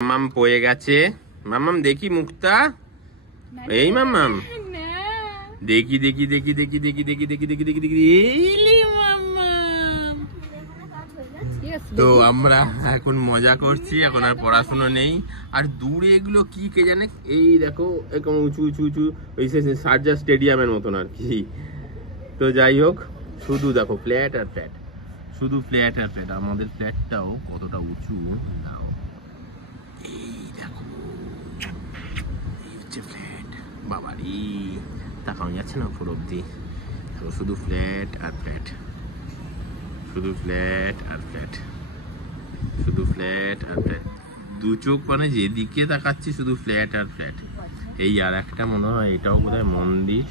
মাম্মাম পড়ে গেছে। মাম্মাম দেখি মুখটা। এই মাম্মাম দেখি দেখি দেখি দেখি দেখি দেখি দেখি দেখি দেখি দেখি এই মাম্মাম। তো আমরা এখন মজা করছি, এখন আর পড়াশোনা নেই। আর দূরে এগুলো কি কে জানে, এই দেখো এরকম উঁচু উঁচু উঁচু ওই শারজা স্টেডিয়ামের মতন আর কি। তো যাই হোক, শুধু দেখো ফ্ল্যাট আর ফ্ল্যাট, শুধু ফ্ল্যাট আর ফ্ল্যাট। আমাদের ফ্ল্যাটটাও কতটা উঁচু নাও, এই দেখো এই হচ্ছে ফ্ল্যাট। বাবারি তাকানো যাচ্ছে না উপর অব্দি, শুধু ফ্ল্যাট আর ফ্ল্যাট, শুধু ফ্ল্যাট আর ফ্ল্যাট, শুধু ফ্ল্যাট আর ফ্ল্যাট। দু চোখ মানে যেদিকে তাকাচ্ছি শুধু ফ্ল্যাট আর ফ্ল্যাট। এই আর একটা মনে হয় এটাও বোধহয় মন্দির,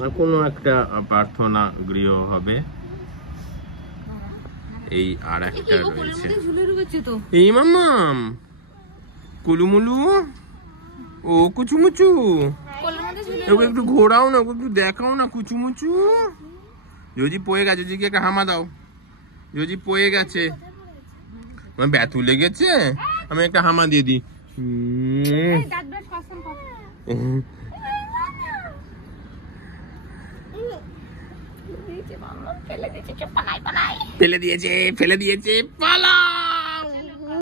আর কোনো একটা প্রার্থনা গৃহ হবে। এই আর একটা রয়েছে। এই মাম্মাম কুলুমুলু, ও কুচুমুচু, ওকে একটু ঘোরাও না, ওকে একটু দেখাও না কুচুমুচু। যদি পড়ে গেছে, যদি একটা হামা দাও। যদি পড়ে গেছে, আমার ব্যথু লেগেছে, আমি একটা হামা দিয়ে দিই। ফেলে দিয়েছে, ফেলে দিয়েছে, পালা।